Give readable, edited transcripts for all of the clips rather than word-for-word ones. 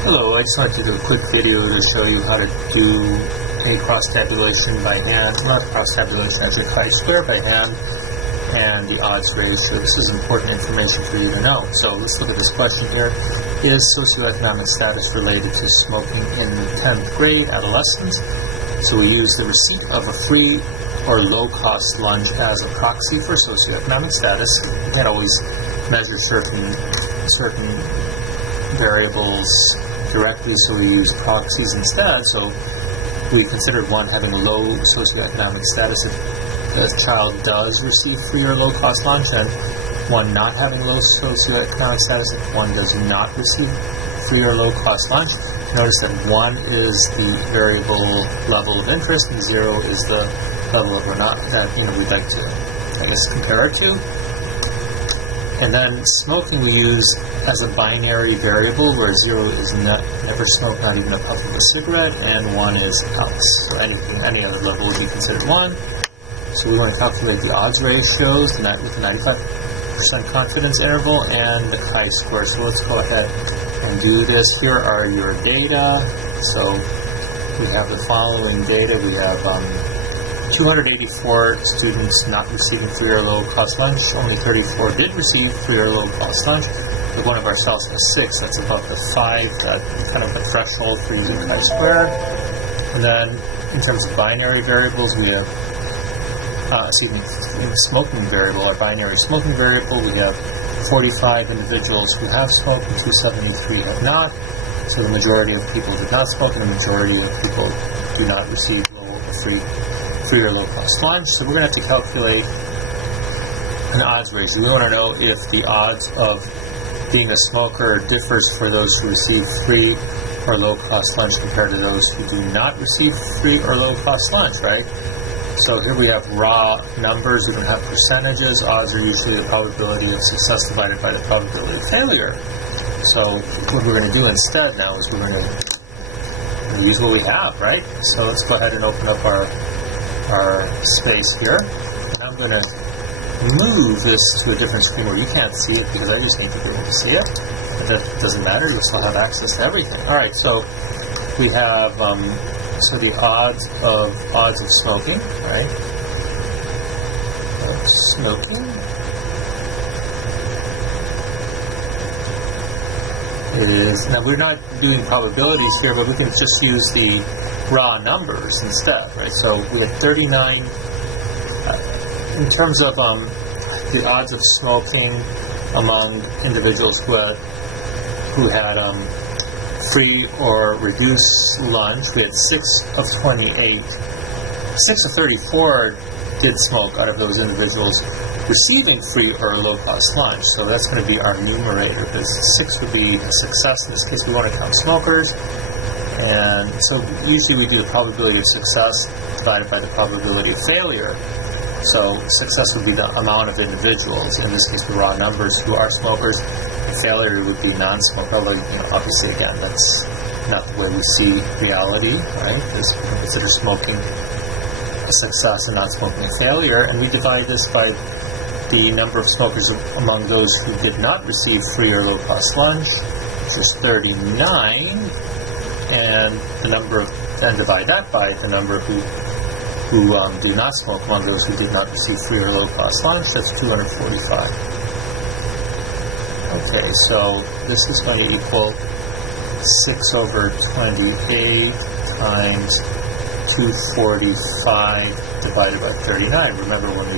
Hello, I just wanted to do a quick video to show you how to do a cross-tabulation by hand, not cross-tabulation, actually chi-square by hand, and the odds ratio. This is important information for you to know. So let's look at this question here. Is socioeconomic status related to smoking in 10th grade adolescents? So we use the receipt of a free or low-cost lunch as a proxy for socioeconomic status. You can't always measure certain variables directly, so we use proxies instead. So we considered one having low socioeconomic status if the child does receive free or low-cost lunch, and one not having low socioeconomic status if one does not receive free or low-cost lunch. Notice that 1 is the variable level of interest and 0 is the level of that we'd like to, I guess, compare it to. And then smoking we use as a binary variable, where 0 is never smoked, not even a puff of a cigarette, and 1 is else. So any other level would be considered 1. So we want to calculate the odds ratios with a 95% confidence interval and the chi-square. So let's go ahead and do this. Here are your data. So we have the following data. We have 284 students not receiving free or low-cost lunch. Only 34 did receive free or low-cost lunch. But one of our cells has 6. That's about the 5, that kind of the threshold for using chi-square. And then in terms of binary variables, we have smoking variable, our binary smoking variable, we have 45 individuals who have smoked and 273 have not. So the majority of people did not smoke and the majority of people do not receive free or low-cost lunch. So we're going to have to calculate an odds ratio. We want to know if the odds of being a smoker differs for those who receive free or low-cost lunch compared to those who do not receive free or low-cost lunch, right? So here we have raw numbers. We don't have percentages. Odds are usually the probability of success divided by the probability of failure. So what we're going to do instead now is we're going to use what we have, right? So let's go ahead and open up our space here. And I'm going to move this to a different screen where you can't see it because I just need to be able to see it. But that doesn't matter. You'll still have access to everything. All right, so we have so the odds of smoking, right? Of smoking is, now we're not doing probabilities here, but we can just use the raw numbers instead, right? So we had 39 in terms of the odds of smoking among individuals who had free or reduced lunch. We had 6 of 28. 6 of 34 did smoke out of those individuals receiving free or low-cost lunch. So that's going to be our numerator, because 6 would be a success. In this case, we want to count smokers. And so usually we do the probability of success divided by the probability of failure. So success would be the amount of individuals, in this case the raw numbers, who are smokers. Failure would be non-smoker, although obviously again that's not the way we see reality, right? Because we consider smoking a success and not smoking a failure, and we divide this by the number of smokers among those who did not receive free or low-cost lunch, which is 39, and divide that by the number who do not smoke among those who did not receive free or low-cost lunch. That's 245. Okay, so this is going to equal 6 over 28 times 245 divided by 39. Remember, when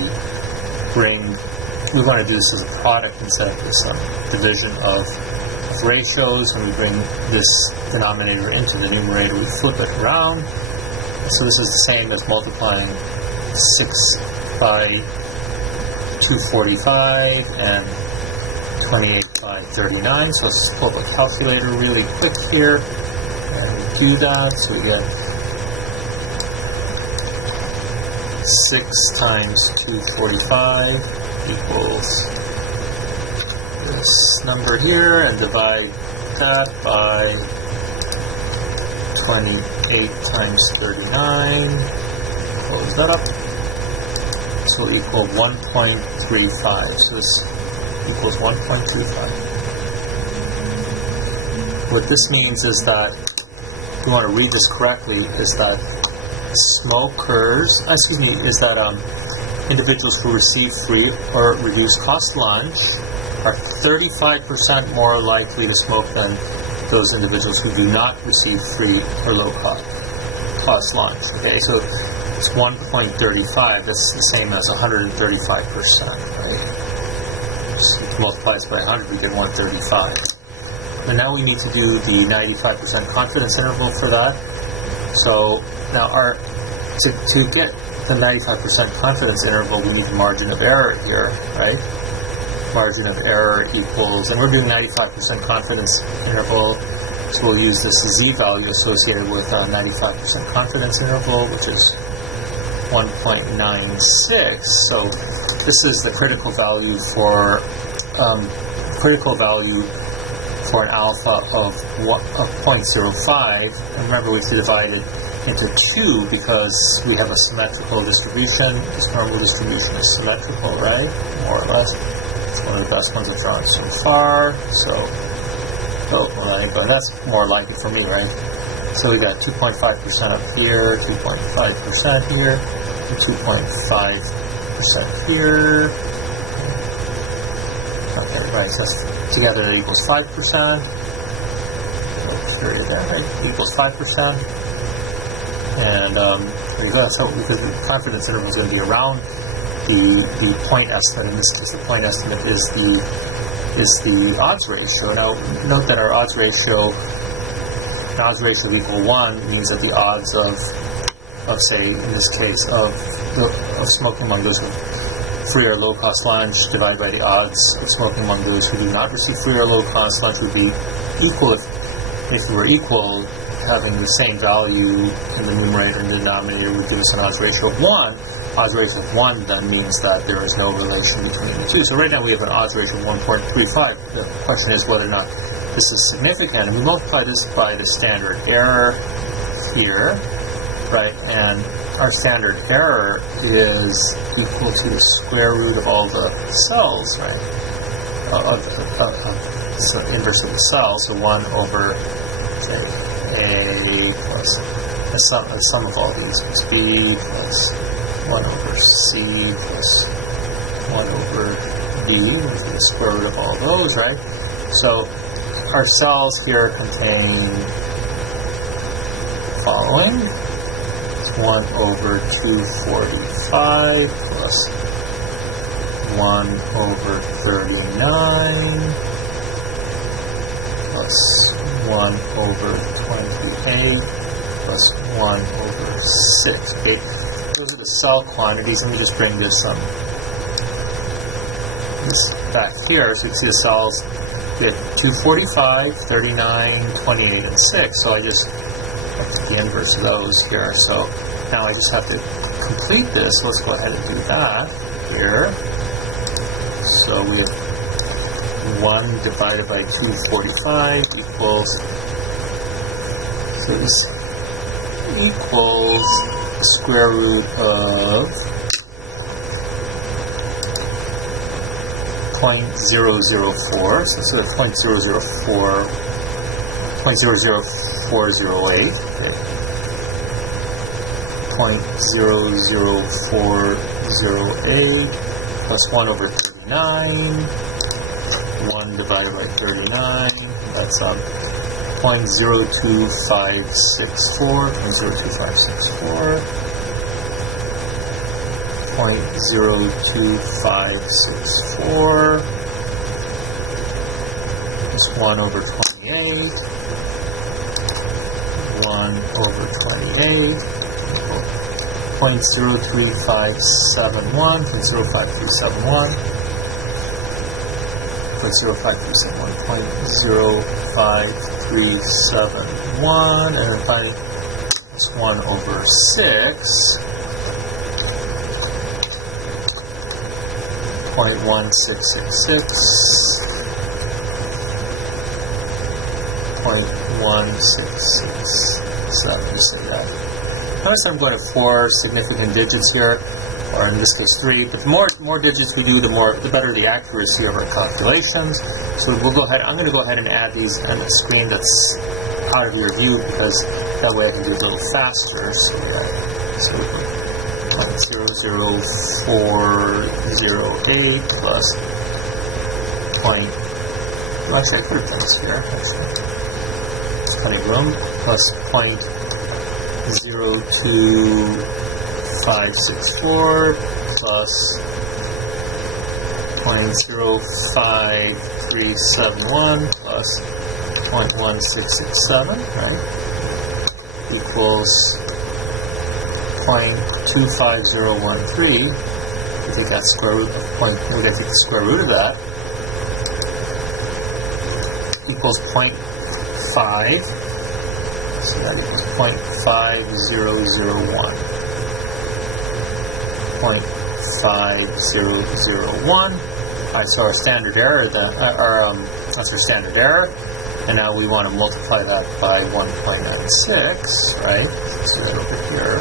we want to do this as a product instead of this division of ratios, and we bring this denominator into the numerator, we flip it around. So this is the same as multiplying 6 by 245 and 28 by 39. So let's pull up a calculator really quick here and do that. So we get 6 times 245 equals this number here, and divide that by 28 times 39. Close that up. This will equal 1.35. So this equals 1.35. What this means is that, if you want to read this correctly, is that individuals who receive free or reduced cost lunch are 35% more likely to smoke than those individuals who do not receive free or low cost lunch. Okay, so it's 1.35. That's the same as 135%, right? So if you multiply this by 100, we get 135. And now we need to do the 95% confidence interval for that. So now to get the 95% confidence interval, we need the margin of error here, right? Margin of error equals, and we're doing 95% confidence interval, so we'll use this z-value associated with 95% confidence interval, which is 1.96. So this is the critical value for an alpha of 0.05. And remember, we have to divide it into 2 because we have a symmetrical distribution. This normal distribution is symmetrical, right? More or less. It's one of the best ones I've drawn so far. So, but that's more like it for me, right? So we got 2.5% up here, 2.5% here, and 2.5% here. Okay, right, so that's together that equals 5%. Period there, right? Equals 5%. And there you go. So because the confidence interval is going to be around the point estimate. In this case, the point estimate is the odds ratio. Now note that our odds ratio, an odds ratio of equal 1 means that the odds of say in this case of smoking among those who free or low cost lunch divided by the odds of smoking among those who do not receive free or low cost lunch would be equal if we were equal. Having the same value in the numerator and the denominator would give us an odds ratio of 1. Odds ratio of 1 then means that there is no relation between the two. So right now we have an odds ratio of 1.35. The question is whether or not this is significant. And we multiply this by the standard error here, right? And our standard error is equal to the square root of all the cells, right? It's the inverse of the cell, so 1 over, say, A plus the sum of all these was B plus 1 over C plus 1 over D, which is the square root of all those, right? So our cells here contain the following. It's 1 over 245 plus 1 over 39 plus 1 over 28 plus 1 over 6. Okay, those are the cell quantities. Let me just bring this back here so you can see the cells. We have 245, 39, 28, and 6. So I just have the inverse of those here. So now I just have to complete this. Let's go ahead and do that here. So we have 1 divided by 245 equals, so this equals the square root of 0.004, so sort of 0.00408, okay. 0.00408 plus 1 over 39, 1 divided by 39, that's 0.02564, 0.02564, 0.02564, just 1 over 28, 1 over 28, 0.03571, 0.05371, 0.05371, and then finally it's 1 over 6, 0.1666, 0.1667, just like that. Notice I'm going to 4 significant digits here, or in this case 3, but the more digits we do, the better the accuracy of our calculations. So we'll go ahead. I'm going to go ahead and add these on the screen that's out of your view, because that way I can do it a little faster. So we got 0.00408 plus point. Well, actually, I could have done this here. Actually, it's plenty of room. Plus 0.02564 plus 0.05371 plus 0.1667, right? Equals 0.25013. We take that square root of point. We got to take the square root of that. Equals 0.5. So that equals 0.5001. 0.5001. Alright, so our standard error, that's our standard error. And now we want to multiply that by 1.96, right? So that over here.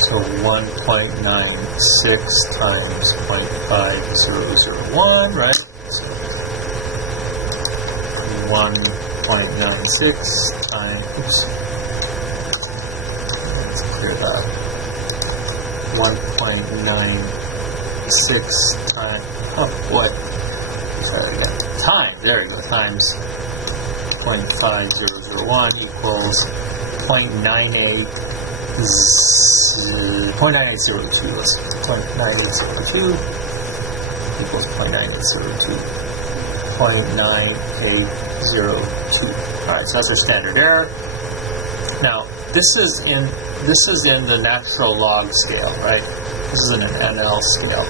So 1.96 times 0.5001, right? So 1.96 times, let's clear that, 1.96 times, oh boy, sorry again, times, there we go, times 0.5001 equals 0.9802, let's 0.9802 equals 0.9802. 0.9802. Alright, so that's our standard error. Now, this is in the natural log scale, right? This is in an NL scale.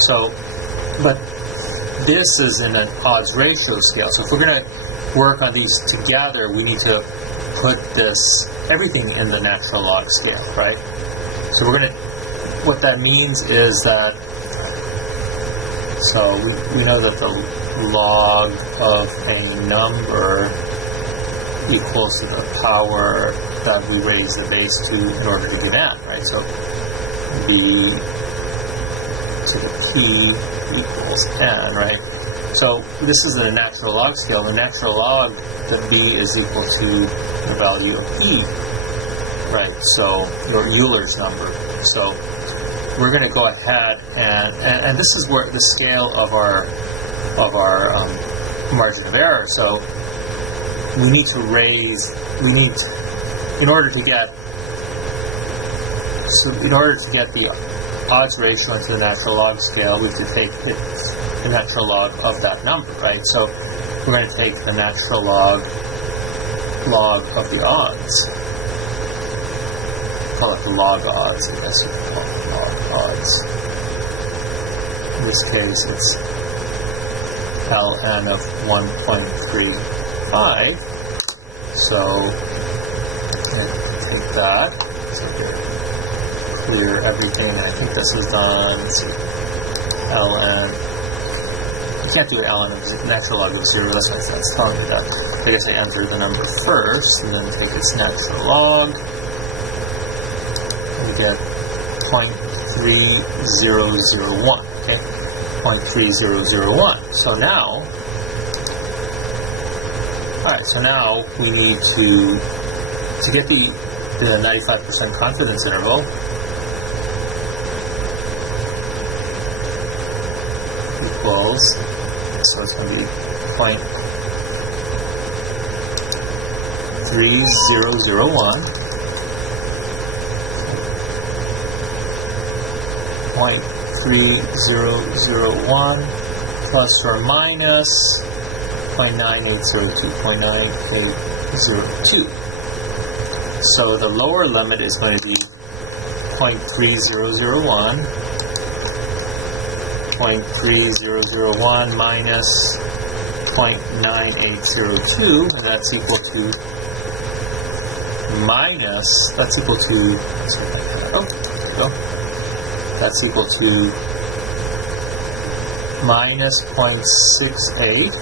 So, but this is in an odds ratio scale. So if we're going to work on these together, we need to put everything in the natural log scale, right? So we're going to, what that means is that, so we know that the log of a number equals to the power that we raise the base to in order to get n, right? So b to the p equals n, right? So this is in a natural log scale. The natural log, the b is equal to the value of e, right? So your Euler's number. So we're going to go ahead and this is where the scale of our margin of error. So we need to in order to get the odds ratio into the natural log scale, we have to take the natural log of that number, right? So we're going to take the natural log of the odds. Call it the log odds, I guess you could call it log odds. In this case, it's ln of 1.35. So take that. So clear everything, and I think this is done. Let's see, ln. You can't do an ln of the natural log of 0. That's why it's telling me that. I guess I enter the number first, and then take its natural log. We get 0.3001. Okay. 0.3001. So now, alright, so now we need to get the 95% confidence interval equals, so it's going to be 0.3001 0.3001 plus or minus 0.9802, 0.9802. So the lower limit is going to be 0.3001, 0.3001 minus 0.9802, and that's equal to minus, that's equal to, oh, there we go. That's equal to minus 0.68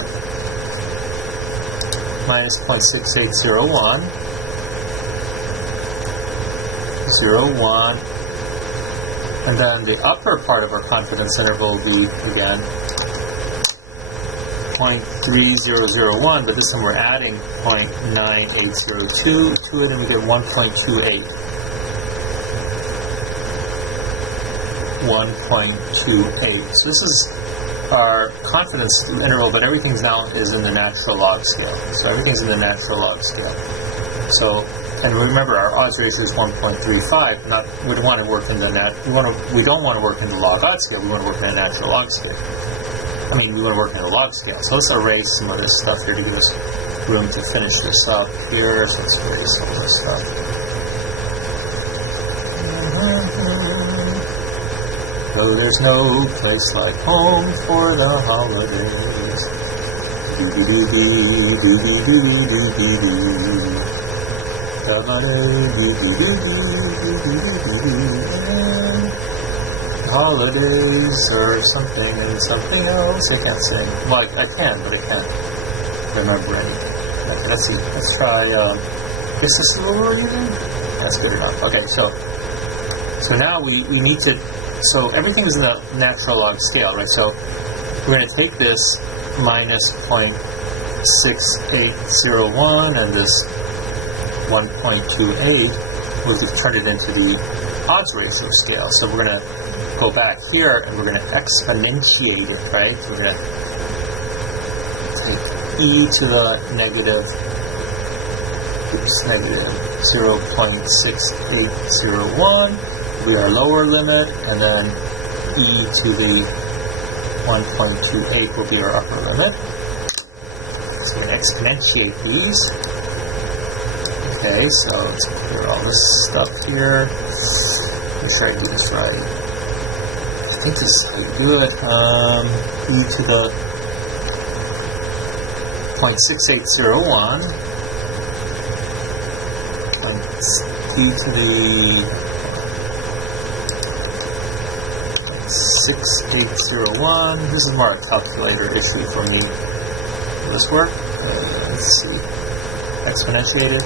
minus 0.6801 01 And then the upper part of our confidence interval will be, again, 0.3001, but this time we're adding 0.9802 to it, and we get 1.28. 1.28. So this is our confidence interval, but everything's now is in the natural log scale. So everything's in the natural log scale. So, and remember, our odds ratio is 1.35. We don't want to work in the we don't want to work in the log odd scale. We want to work in the natural log scale. I mean, we want to work in the log scale. So let's erase some of this stuff here to give us room to finish this up here. So let's erase all this stuff. Though there's no place like home for the holidays. Doobie-doobie, doobie-doobie, doobie-doo. Holidays or something and something else. I can't sing. Well, I can, but I can't remember anything. Okay, let's see. Let's try. Is this a little even? That's good enough. Okay, so now we need to. So everything is in the natural log scale, right? So we're going to take this minus 0.6801 and this 1.28. We'll turn it into the odds ratio scale. So we're going to go back here and we're going to exponentiate it, right? We're going to take e to the negative 0.6801 will be our lower limit, and then e to the 1.28 will be our upper limit. So we're going to exponentiate these. Okay, so let's clear all this stuff here. Make sure I do this right. I think this is how you do it. E to the 0.6801. E to the 0.6801. This is more a calculator issue for me. Will this work? Let's see. Exponentiated.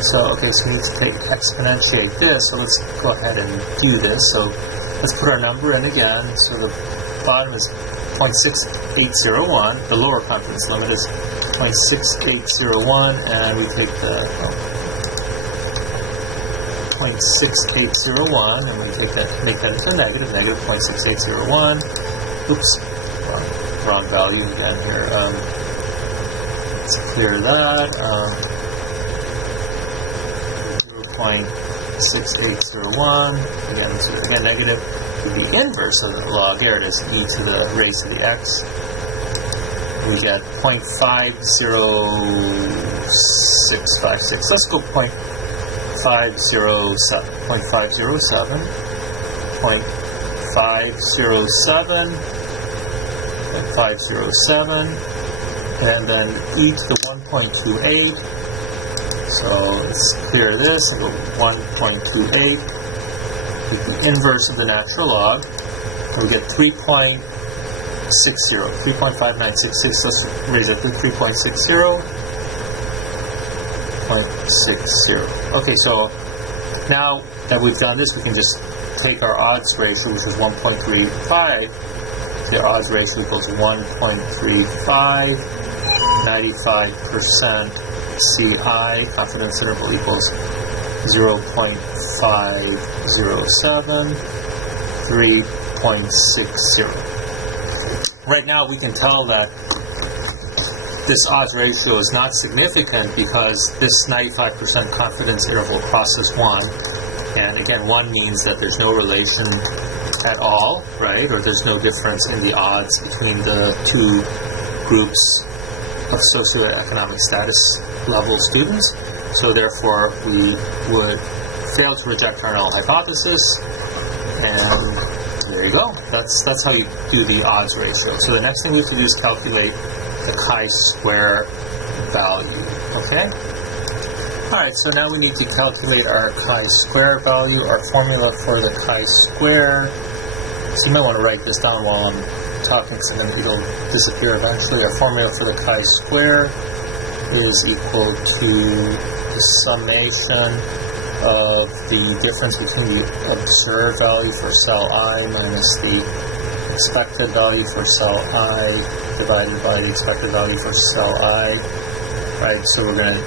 So, okay, so we need to exponentiate this, so let's go ahead and do this. So let's put our number in again. So the bottom is 0.6801, the lower confidence limit is 0.6801, and we take the 0.6801, and we take that, make that into negative 0.6801. Oops, wrong value again here. Let's clear that. 0.6801, again negative, the inverse of the log, here it is, e to the raised to the x. We get 0.50656. Let's go 0.507. 0.507. 0.507. 0.507. And then e to the 1.28. So let's clear this and go 1.28. With the inverse of the natural log, and we get 3.60, 3.5966. Let's raise it to 3.60. 0.60. Okay, so now that we've done this, we can just take our odds ratio, which is 1.35. The odds ratio equals 1.35. 95%. CI, confidence interval equals 0.507, 3.60. Right now we can tell that this odds ratio is not significant because this 95% confidence interval crosses 1. And again, 1 means that there's no relation at all, right? Or there's no difference in the odds between the two groups of socioeconomic status level students, so therefore we would fail to reject our null hypothesis, and there you go. That's how you do the odds ratio. So the next thing we have to do is calculate the chi-square value, okay? Alright, so now we need to calculate our chi-square value, our formula for the chi-square. So you might want to write this down while I'm talking because it'll disappear eventually. Our formula for the chi-square is equal to the summation of the difference between the observed value for cell I minus the expected value for cell I divided by the expected value for cell I, right? So we're going to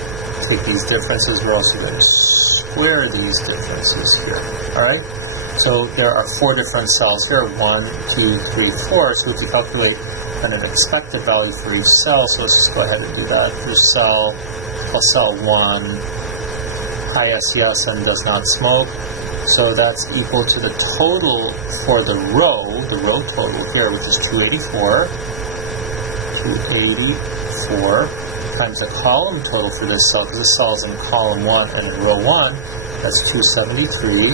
take these differences. We're also going to square these differences here, all right? So there are 4 different cells here, 1, 2, 3, 4. So we have to calculate an expected value for each cell. So let's just go ahead and do that. There's cell 1, high SES and does not smoke. So that's equal to the total for the row total here, which is 284 times the column total for this cell, because this cell is in column 1 and in row 1, that's 273.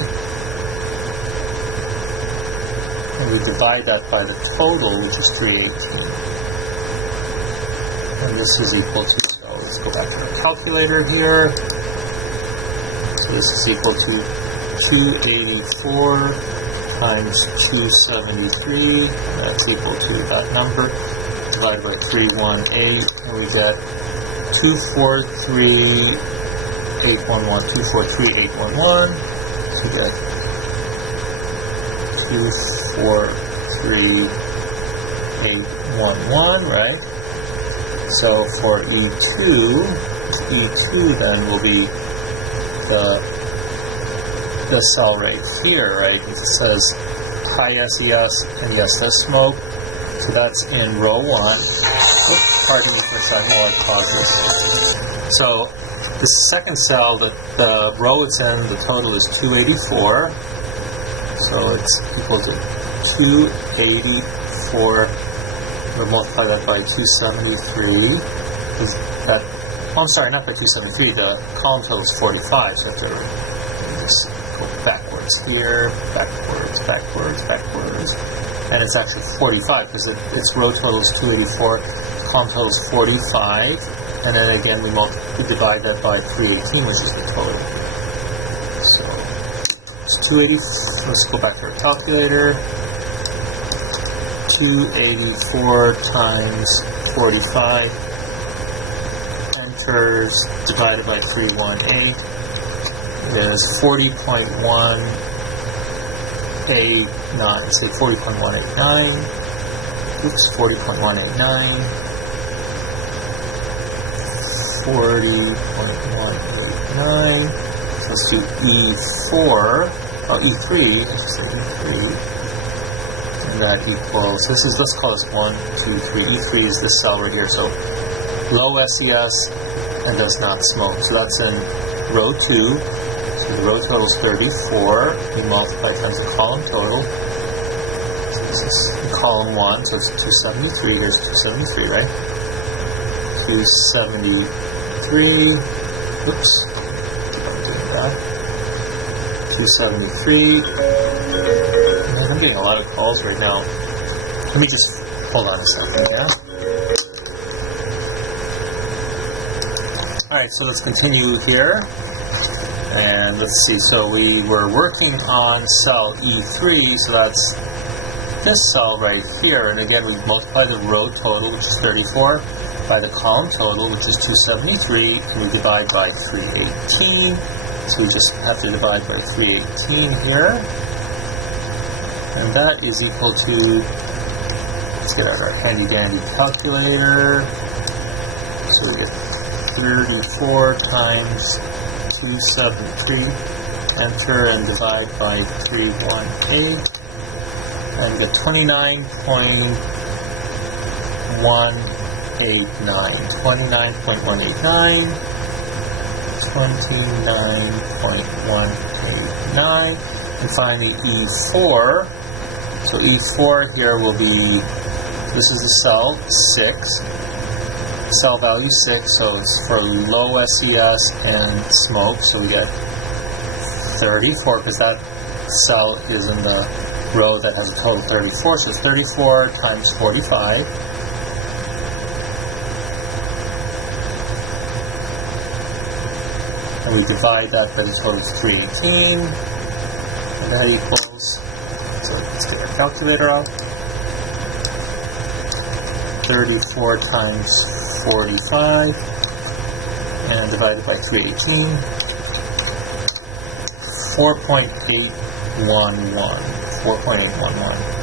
And we divide that by the total, which is 318. And this is equal to, so let's go back to our calculator here. So this is equal to 284 times 273, that's equal to that number, divided by 318, and we get 243,811, 243,811, so we get 243,811, right? So for E2 then will be the cell right here, right? It says high SES, and yes, there's smoke. So that's in row 1. Oops, pardon me for a second while I pause this. So the second cell, the row it's in, the total is 284. So it's equal to 284. We'll multiply that by 273. That, oh, I'm sorry, not by 273. The column total is 45. So I have to just go backwards here, backwards, and it's actually 45 because its row total is 284, column total is 45, and then again we divide that by 318, which is the total. So it's 280. Let's go back to our calculator. 284 times 45. Enters divided by 318. Is 40.189, say 40.189, oops, 40.189, 40.189, so let's do E4, E3, I should say E3, and that equals, let's call this 1, 2, 3, E3 is this cell right here, so low SES and does not smoke, so that's in row 2. So the row total is 34. We multiply times the column total. So this is column 1, so it's 273. Here's 273, right? 273. Oops. I'm doing that. 273. Man, I'm getting a lot of calls right now. Let me just hold on a second here. Alright, so let's continue here. And let's see, so we were working on cell E3, so that's this cell right here. And again, we multiply the row total, which is 34, by the column total, which is 273, and we divide by 318. So we just have to divide by 318 here. And that is equal to, let's get out our handy-dandy calculator. So we get 34 times 273, enter and divide by 318, and get 29.189. 29.189, and finally E4. So E4 here will be, this is the cell 6. Cell value 6, so it's for low SES and smoke, so we get 34 because that cell is in the row that has a total 34, so 34 times 45. And we divide that by the total of 318, and that equals, so let's get our calculator out. 34 times 45 and divided by 318. 4.811. 4.811.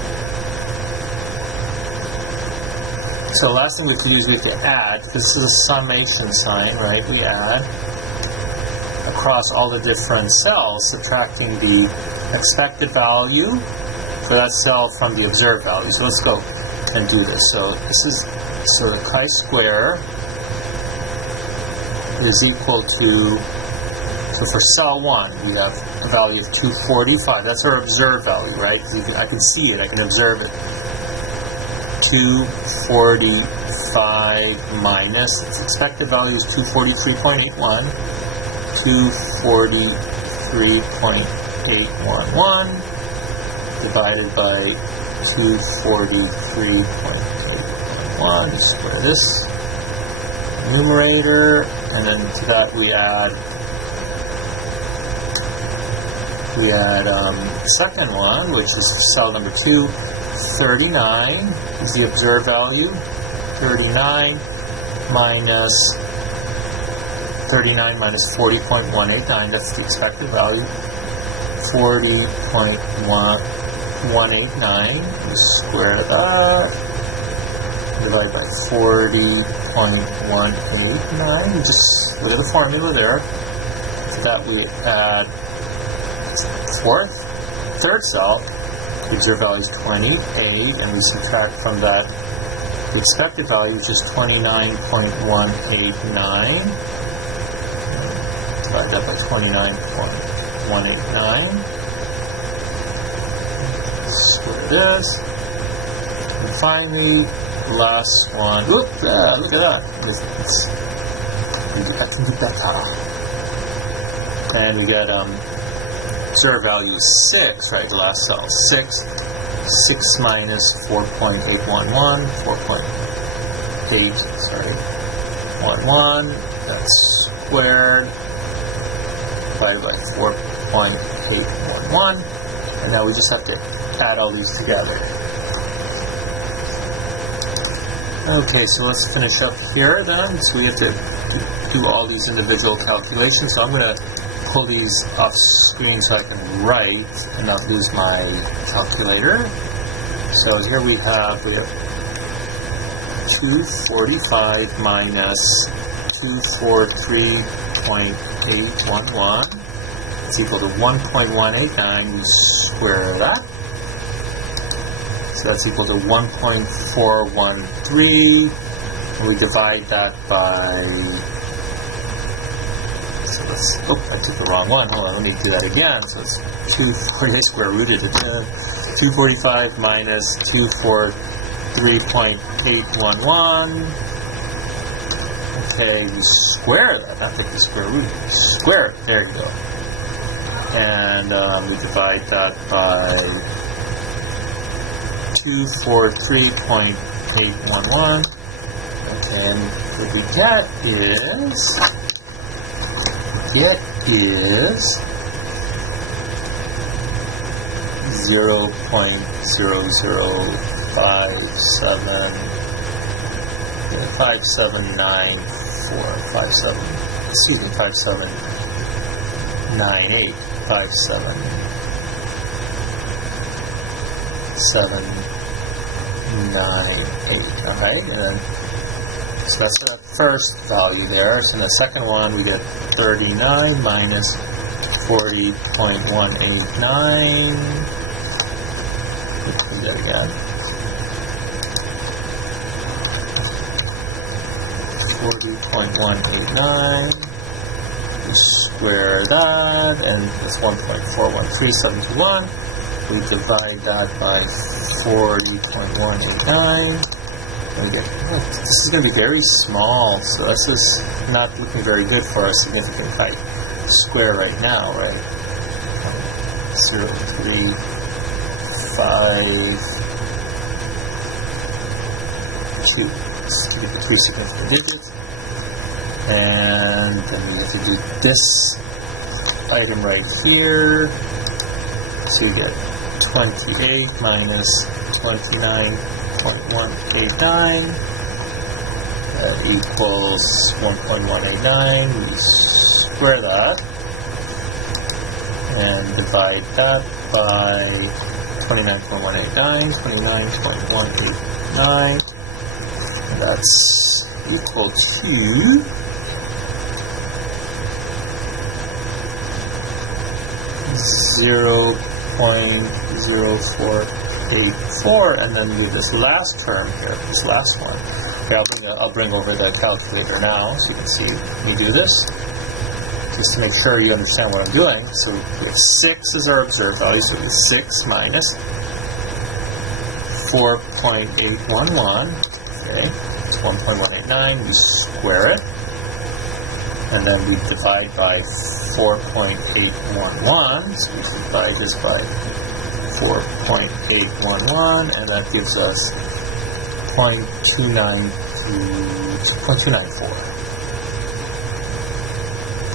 So the last thing we have to do is we have to add, because this is a summation sign, right? We add across all the different cells, subtracting the expected value for that cell from the observed value. So let's go and do this. So this is, so the chi-square is equal to, so for cell 1, we have a value of 245. That's our observed value, right? I can see it, I can observe it. 245 minus, its expected value is 243.81. 243.811 divided by 243.811. Square this numerator, and then to that we add second one, which is cell number 2. 39 is the observed value. 39 minus 40.189, that's the expected value. 40.189, we square that, divide by 40.189, just look at the formula there. To that we add third cell, the observed value is 28, and we subtract from that the expected value, which is 29.189. Divide that by 29.189. Square this. And finally, last one. Oop, look at that. I can do better. And we got observed value 6, right? The last cell, 6. 6 minus 4.811, 11, that's squared, divided by 4.811, and now we just have to add all these together. Okay, so let's finish up here then. So we have to do all these individual calculations. So I'm going to pull these off screen so I can write and not lose my calculator. So here we have 245 minus 243.811. It's equal to 1.189. We square that. So that's equal to 1.413. And we divide that by, so let's, oh, I took the wrong one. Hold on, let me do that again. So it's 240, I square rooted it. 245 minus 243.811. Okay, we square that, not take the square root, square it, there you go. And we divide that by 243.811. Okay, and what we get is 5798, 5798, alright, and then, so that's the first value there. So in the second one, we get 39 minus 40.189. Let's do that again. 40.189. We square that, and it's 1.413721. We divide that by 40.189. And we get, this is going to be very small, so this is not looking very good for a significant height. Square right now, right? 0, 3, 5, 2. Let's give it the 3 significant digits. And then we have to do this item right here. So you get 28 minus 29.189. equals 1.189. We square that and divide that by 29.189, 29.189. That's equal to 0.0484, and then do this last term here, this last one. Okay, I'll bring over the calculator now so you can see me do this, just to make sure you understand what I'm doing. So we have 6 as our observed value, so we have 6 minus 4.811, okay, it's 1.189, we square it, and then we divide by 4.811, so we divide this by 4.811, and that gives us 0.294.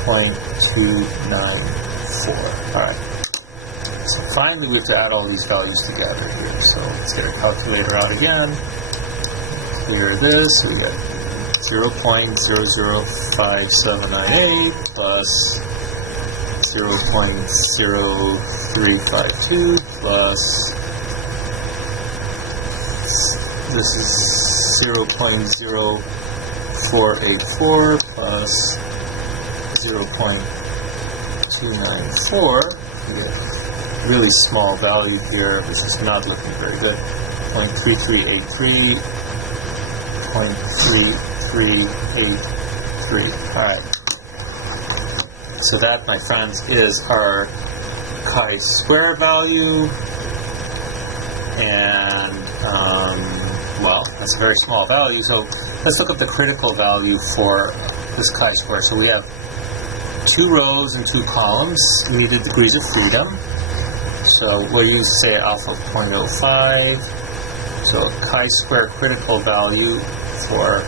0.294. Alright. So finally we have to add all these values together here. So let's get our calculator out again. Clear this. We get 0.005798 plus 0.0352 plus this is 0.0484 plus 0.294. We get a really small value here, which is not looking very good. 0.3383, 0.3383. Alright. So that, my friends, is our chi-square value. And, well, that's a very small value. So let's look up the critical value for this chi-square. So we have 2 rows and 2 columns. We need the degrees of freedom. So we'll use, say, alpha 0.05. So chi-square critical value for...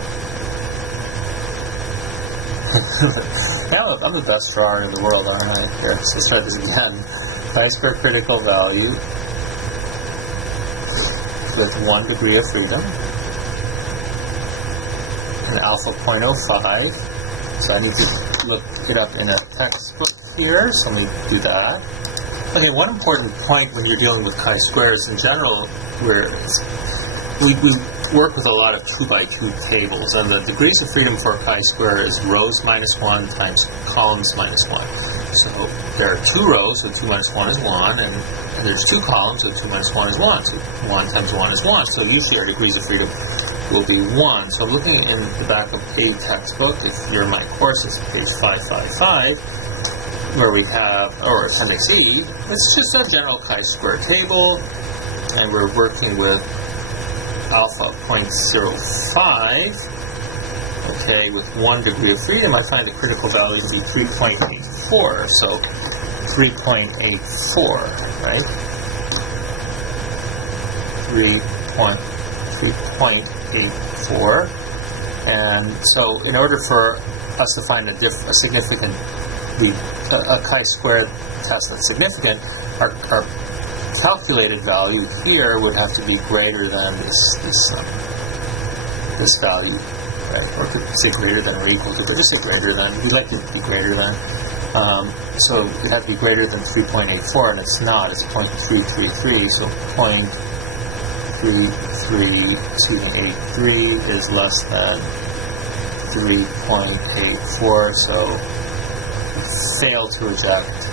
Now I'm the best drawer in the world, aren't I? Here, so let's try this again. Chi-square critical value with 1 degree of freedom, and alpha 0.05. So I need to look it up in a textbook here, so let me do that. Okay, one important point when you're dealing with chi-squares in general, we work with a lot of 2x2 tables, and the degrees of freedom for a chi-square is rows minus 1 times columns minus 1. So there are 2 rows, so 2 minus 1 is 1, and there's 2 columns, so 2 minus 1 is 1, so 1 times 1 is 1. So usually our degrees of freedom will be 1. So looking in the back of a textbook, if you're in my course, it's page 555, where we have, or Appendix E, it's just a general chi-square table, and we're working with alpha 0.05, okay, with 1 degree of freedom. I find the critical value to be 3.84, so 3.84, right? 3.84, and so in order for us to find a significant, a chi-square test that's significant, our calculated value here would have to be greater than this value, right? Or could say greater than or equal to, but just say greater than. We'd like it to be greater than. So it had to be greater than 3.84, and it's not. It's 0.333. So 0.3383 is less than 3.84. So fail to reject.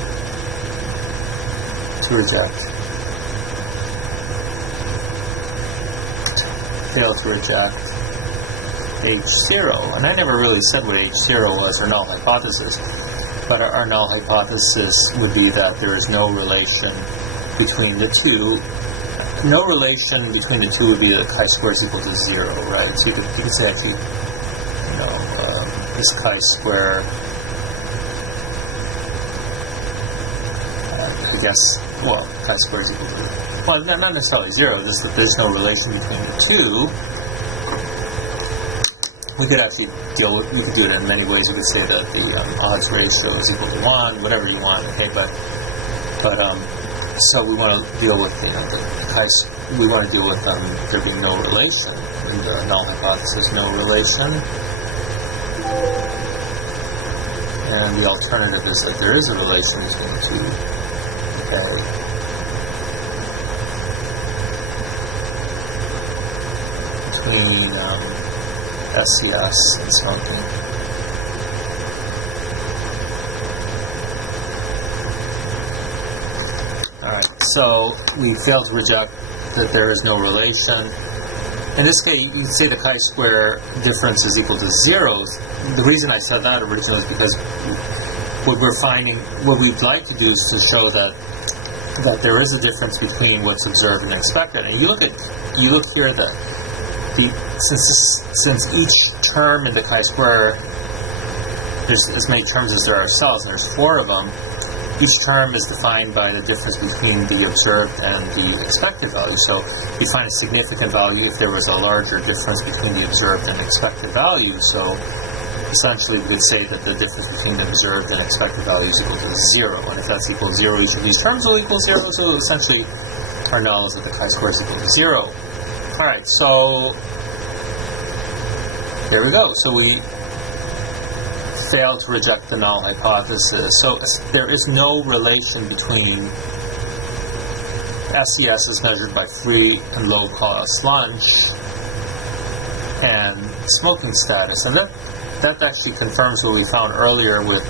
Fail to reject H0. And I never really said what H0 was, or null hypothesis. But our null hypothesis would be that there is no relation between the two. No relation between the two would be that chi-square is equal to 0, right? So you could say actually, this chi-square, I guess, well, chi-square is equal to, well, not necessarily 0, just that there's no relation between the two. We could actually we could do it in many ways. We could say that the odds ratio is equal to 1, whatever you want, okay, but so we want to deal with, we want to deal with there being no relation, in the null hypothesis, no relation. And the alternative is that there is a relation between the two. Okay. Between SCS and smoking. Alright, so we failed to reject that there is no relation. In this case, you could say the chi-square difference is equal to 0. The reason I said that originally is because what we're finding, what we'd like to do is to show that there is a difference between what's observed and expected. And you look here that since each term in the chi-square, there's as many terms as there are cells, and there's 4 of them. Each term is defined by the difference between the observed and the expected value. So you find a significant value if there was a larger difference between the observed and expected value. So essentially we could say that the difference between the observed and expected value is equal to 0. And if that's equal to 0, each of these terms will equal 0. So essentially our null is that the chi-square is equal to 0. Alright, so there we go. So we failed to reject the null hypothesis. So there is no relation between SES as measured by free and low cost lunch and smoking status. And that actually confirms what we found earlier with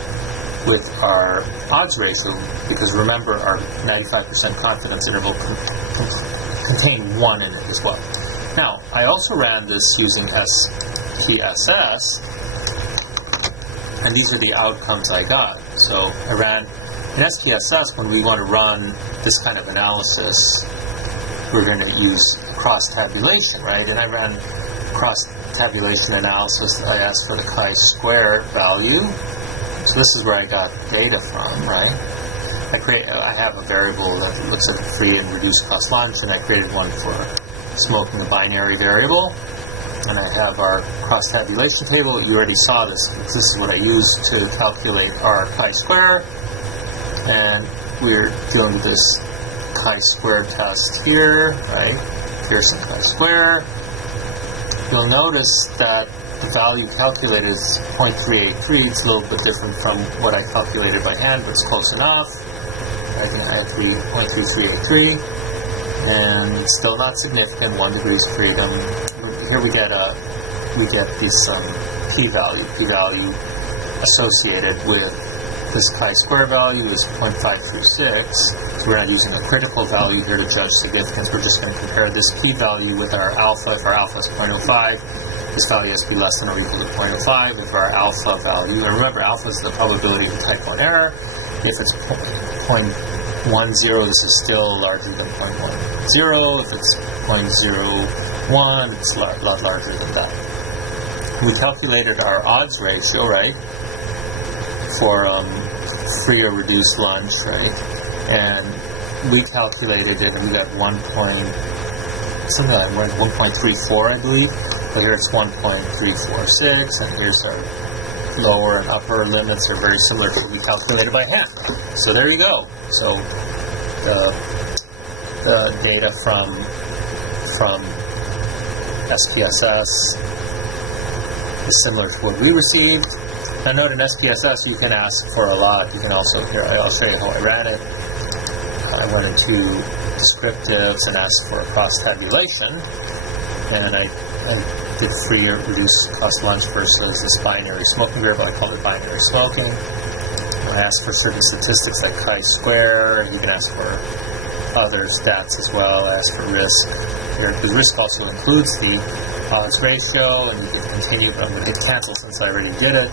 our odds ratio, because remember our 95% confidence interval contained 1 in it as well. Now, I also ran this using SPSS, and these are the outcomes I got. So I ran in SPSS. When we want to run this kind of analysis, we're going to use cross-tabulation, right? And I ran cross-tabulation analysis. I asked for the chi-square value. So this is where I got data from, right? I have a variable that looks at free and reduced cost lunch, and I created one for smoking, a binary variable. And I have our cross-tabulation table. You already saw this. This is what I used to calculate our chi-square. And we're dealing with this chi-square test here, right? Pearson chi-square. You'll notice that the value calculated is 0.383. It's a little bit different from what I calculated by hand, but it's close enough. I think I had 0.3383. And still not significant, 1 degrees of freedom. Here we get this p-value associated with this chi-square value is 0.536. So we're not using a critical value here to judge significance. We're just going to compare this p-value with our alpha. If our alpha is 0.05, this value has to be less than or equal to 0.05. If our alpha value, and remember alpha is the probability of a type 1 error. If it's 0.10, this is still larger than 0.10. If it's 0.01, it's a lot larger than that. We calculated our odds ratio, right, for free or reduced lunch, right, and we calculated it, and we got 1.34, I believe, but here it's 1.346, and here's our lower and upper limits are very similar to what we calculated by hand. So there you go. So the data from SPSS is similar to what we received. Now note in SPSS you can ask for a lot. You can also, here I'll show you how I ran it. I went into descriptives and asked for a cross-tabulation, and I did free or reduced cost lunch versus this binary smoking variable. I called it binary smoking. I asked for certain statistics like chi-square. You can ask for other stats as well. I asked for risk. Here, the risk also includes the odds ratio, and you can continue, but I'm going to hit cancel since I already did it.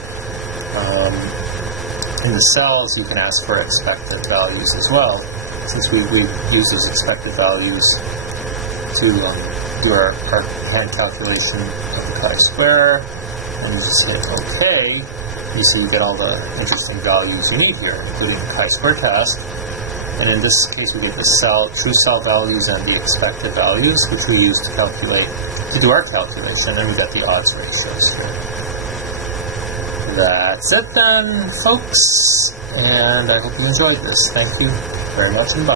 In the cells, you can ask for expected values as well, since we use those expected values to do our hand calculation of the chi-square, and you just hit OK. You see you get all the interesting values you need here, including the chi-square test. And in this case, we get the true cell values and the expected values, which we use to do our calculation, and we got the odds ratios here. That's it then, folks, and I hope you enjoyed this. Thank you very much, and bye.